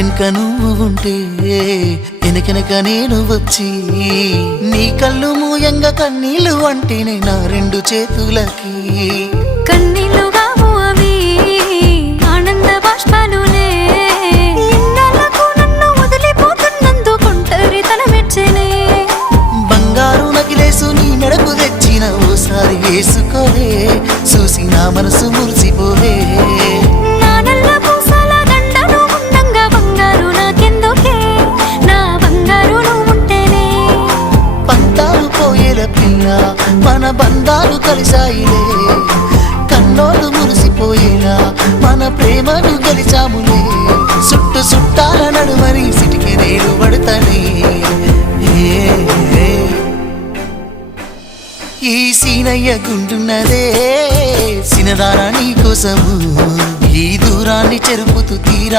ఇంటెనక నువ్వు ఉంటే వెనకెనక నేను వచ్చి నీ కళ్ళు మూయంగా కన్నీళ్ళు అంటేనే నా రెండు చేతులకి కన్నీళ్ళు కావు అవి ఆనంద బాష్పాలులే ఇన్నాళ్ళకు నన్ను వదిలిపోతున్నందుకు ఒంటరితనం మెచ్చనే బంగారు నగిలేసు నీ మెడకు తెచ్చిన ఓసారి వేసుకోలే చూసి నా మనసు మురిసిపోలే నా నల్ల పూసల దండను ఉండంగా బంగారు నాకెందుకే నా బంగారు నువ్వు ఉంటేనే పంతాలు పోయేల పిల్ల మన బంధాలు కలిసాయిలే కన్నోళ్ళు మురిసిపోయేలా మన ప్రేమను గెలిచాములే చుట్టు చుట్టాల నడుమని సిటికి నేను పడతానే ఈ సీనయ్య గుంటున్నదే సినదారా నీ కోసము ఈ దూరాన్ని చెరుపుతూ తీరా